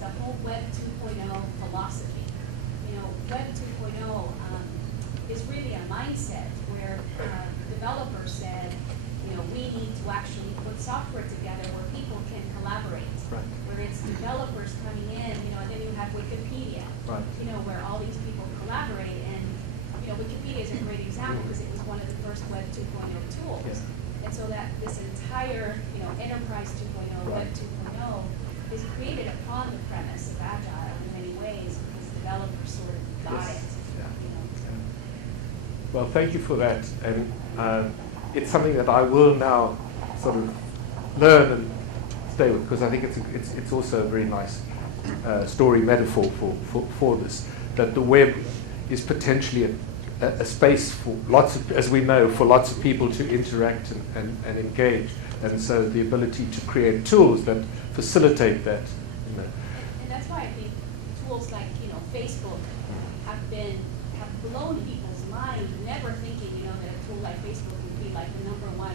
the whole Web 2.0 philosophy. You know, Web 2.0 is really a mindset where developers said, you know, we need to actually put software together where people can collaborate. Right. Where it's developers coming in, you know, and then you have Wikipedia, right. you know, where all these people collaborate. And, you know, Wikipedia is a great example because it was one of the first Web 2.0 tools. Yeah. And so that this entire, you know, Enterprise 2.0, right. Web 2.0 is created upon the premise of Agile in many ways because developers sort of got yes. it. Yeah. You know. Yeah. Well, thank you for that. And it's something that I will now sort of learn and stay with, because I think it's also a very nice story metaphor for this, that the web is potentially a space for lots of, as we know, for lots of people to interact and engage, and so the ability to create tools that facilitate that. You know. And that's why I think tools like, you know, Facebook have blown people's mind, never thinking, you know, that a tool like Facebook would be like the #1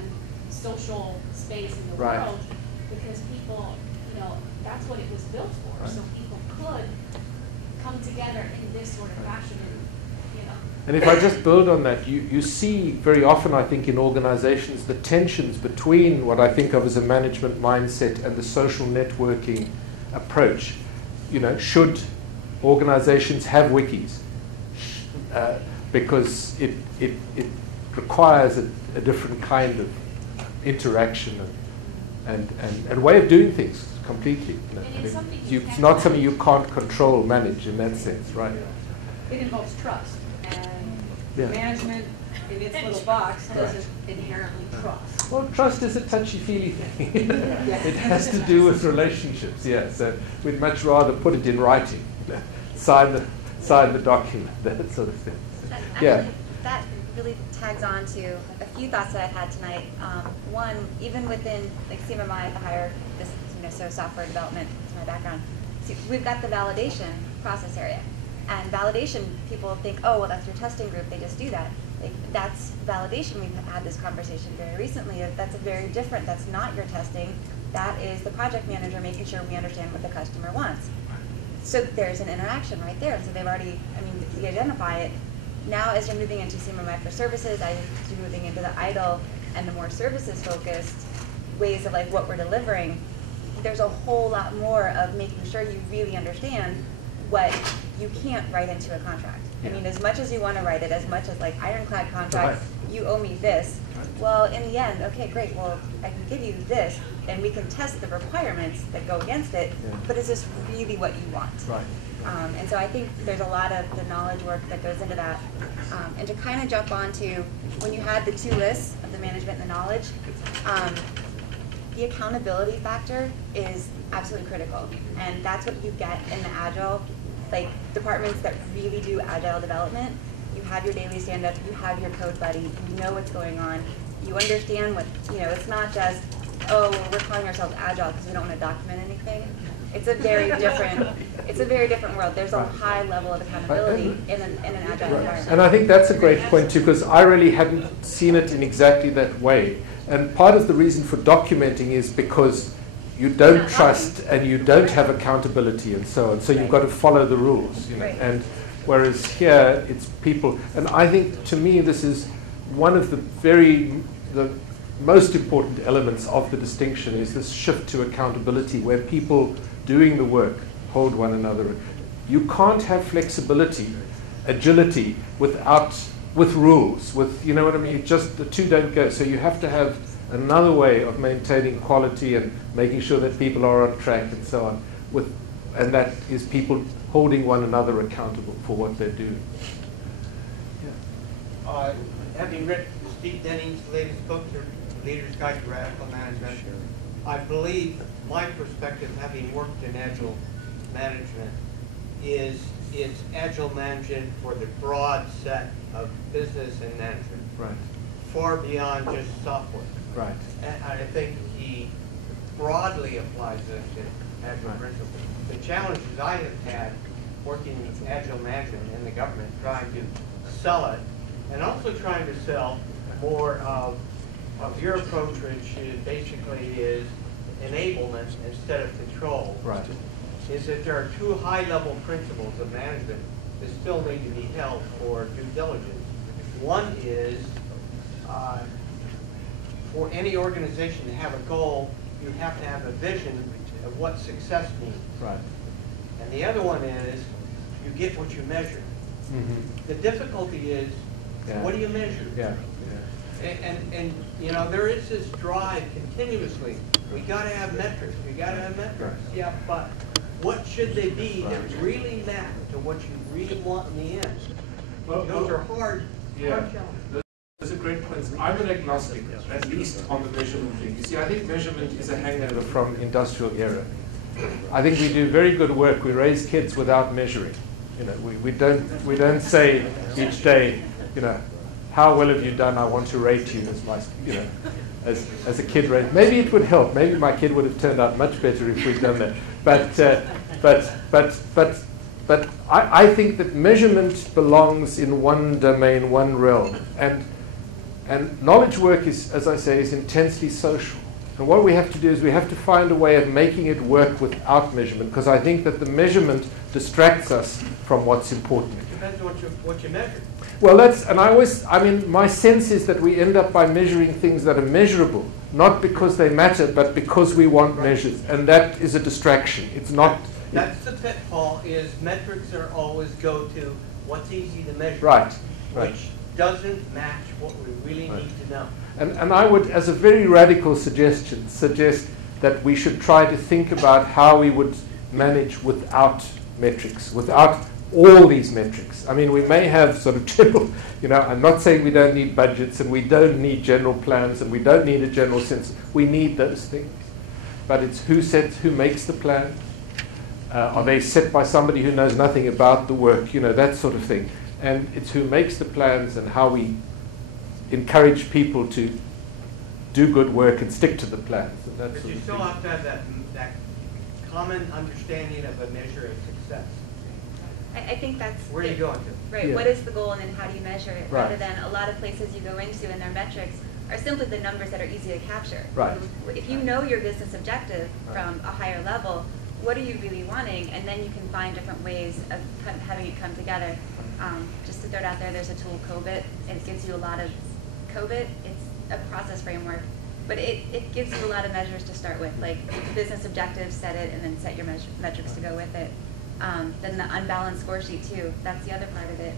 social space in the right. world, because people, you know, that's what it was built for. Right. So people could come together in this sort of fashion, and, you know. And if I just build on that, you see very often, I think, in organizations, the tensions between what I think of as a management mindset and the social networking approach. You know, should organizations have wikis? Because it requires a different kind of interaction and way of doing things completely. You know. It's not something you can't control, manage in that sense, right? It involves trust, and yeah. management in its little box doesn't inherently trust. Well, trust is a touchy-feely thing. It has to do with relationships, yeah. So we'd much rather put it in writing, sign the document, that sort of thing. Yeah. That really tags on to a few thoughts that I've had tonight. One, even within like CMMI at the higher, this, you know, so software development is my background. So we've got the validation process area, and validation, people think, oh, well, that's your testing group, they just do that. Like, that's validation. We've had this conversation very recently. That's a very different. That's not your testing. That is the project manager making sure we understand what the customer wants. So there's an interaction right there. So they've already, I mean, you identify it. Now, as you're moving into CMMI for services, as you're moving into the IDLE and the more services-focused ways of like what we're delivering, there's a whole lot more of making sure you really understand what you can't write into a contract. I mean, as much as you want to write it, as much as like ironclad contracts, you owe me this. Well, in the end, okay, great, well, I can give you this, and we can test the requirements that go against it, but is this really what you want? Right. And so I think there's a lot of the knowledge work that goes into that. And to kind of jump onto, when you had the two lists of the management and the knowledge, the accountability factor is absolutely critical. And that's what you get in the Agile, like departments that really do Agile development. You have your daily stand-up, you have your code buddy, you know what's going on, you understand what, you know, it's not just, oh, well, we're calling ourselves Agile because we don't want to document anything. It's a very different world. There's a high level of accountability in an Agile environment. And I think that's a great point too, because I really hadn't seen it in exactly that way. And part of the reason for documenting is because you don't trust and you don't have accountability and so on. So you've got to follow the rules, you know. And whereas here it's people, and I think to me this is one of the most important elements of the distinction is this shift to accountability, where people doing the work hold one another. You can't have flexibility, agility with rules, with, you know what I mean? Just the two don't go. So you have to have another way of maintaining quality and making sure that people are on track and so on. And that is people holding one another accountable for what they're doing. Yeah. Having read Steve Denning's latest book, Leader's Guide to Radical Management, I believe my perspective, having worked in Agile management, is it's Agile management for the broad set of business and management, far beyond just software. Right. And I think he broadly applies this to Agile principles. The challenges I have had working in Agile management in the government, trying to sell it, and also trying to sell more of your approach, which basically is enablement instead of control. Right. is that there are two high-level principles of management that still need to be held for due diligence. One is, for any organization to have a goal, you have to have a vision of what success means. Right. And the other one is, you get what you measure. Mm-hmm. The difficulty is, what do you measure? Yeah. And you know, there is this drive continuously. We got to have metrics. We got to have metrics. Right. Yeah, but what should they be that really map to what you really want in the end? Those are hard. Yeah. Hard challenges. Those are great points. I'm an agnostic, at least on the measurement thing. You see, I think measurement is a hangover from industrial era. I think we do very good work. We raise kids without measuring. You know, we don't say each day, you know, how well have you done? I want to rate you as my, you know, as a kid rate. Maybe it would help. Maybe my kid would have turned out much better if we'd done that. But I think that measurement belongs in one domain, one realm, and knowledge work is, as I say, is intensely social. And what we have to do is we have to find a way of making it work without measurement, because I think that the measurement distracts us from what's important. It depends on what you measure. Well, I mean, my sense is that we end up by measuring things that are measurable, not because they matter, but because we want measures. And that is a distraction. It's not. That's the pitfall, is metrics are always go to what's easy to measure. Right. Which doesn't match what we really need to know. And I would, as a very radical suggestion, suggest that we should try to think about how we would manage without metrics, without all these metrics. I mean, we may have sort of general, you know, I'm not saying we don't need budgets and we don't need general plans and we don't need a general sense. We need those things. But it's who makes the plan? Are they set by somebody who knows nothing about the work? You know, that sort of thing. And it's who makes the plans and how we encourage people to do good work and stick to the plans. And that But sort you of still thing. have to have that common understanding of a measure of success. I think that's Where are you it. going to? Right, Yeah. what is the goal and then how do you measure it? Right. Rather than a lot of places you go into and their metrics are simply the numbers that are easy to capture. Right. If you know your business objective Right. from a higher level, what are you really wanting? And then you can find different ways of having it come together. Just to throw it out there, there's a tool, COBIT, and it gives you a lot of COBIT. It's a process framework, but it gives you a lot of measures to start with, like business objectives, set it, and then set your metrics to go with it. Then the unbalanced score sheet too, that's the other part of it.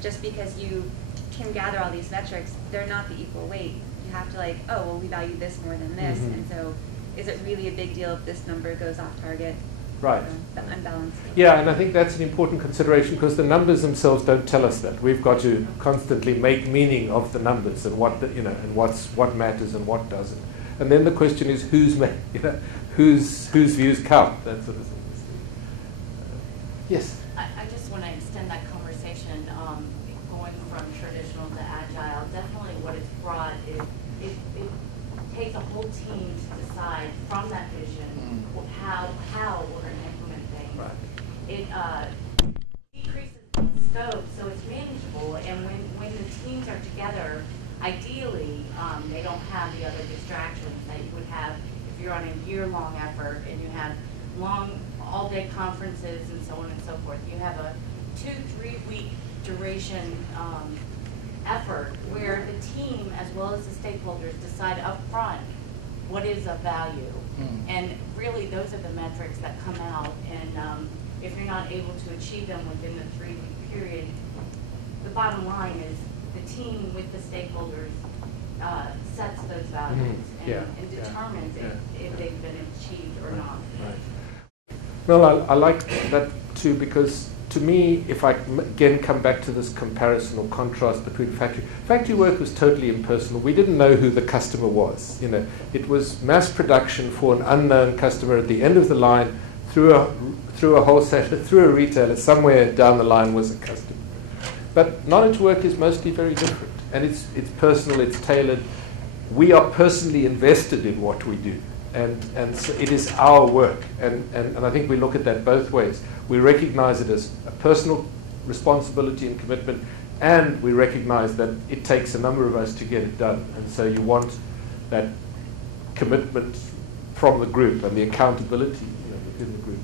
Just because you can gather all these metrics, they're not the equal weight. You have to like, oh, well, we value this more than this, and so is it really a big deal if this number goes off target? Right. The unbalanced. Yeah, and I think that's an important consideration because the numbers themselves don't tell us that. We've got to constantly make meaning of the numbers and what and what matters and what doesn't. And then the question is whose views count. That sort of thing. Yes. I just want to extend that conversation, going from traditional to agile. Definitely, what it's brought is it takes a whole team to decide from that vision how we're going to implement things. Right. It decreases the scope, so it's manageable. And when the teams are together, ideally, they don't have the other distractions that you would have if you're on a year-long effort and you have long all-day conferences and so on and so forth. You have a 2-3 week duration effort where the team as well as the stakeholders decide up front what is of value. And really those are the metrics that come out, and if you're not able to achieve them within the 3-week period, the bottom line is the team with the stakeholders sets those values and determines if they've been achieved or not. Right. Well, I like that too, because to me, if I again come back to this comparison or contrast between factory work was totally impersonal. We didn't know who the customer was. You know, it was mass production for an unknown customer at the end of the line, through a wholesaler, through a retailer. Somewhere down the line was a customer. But knowledge work is mostly very different, and it's personal. It's tailored. We are personally invested in what we do. And so it is our work, and I think we look at that both ways. We recognize it as a personal responsibility and commitment, and we recognize that it takes a number of us to get it done. And so you want that commitment from the group and the accountability within the group.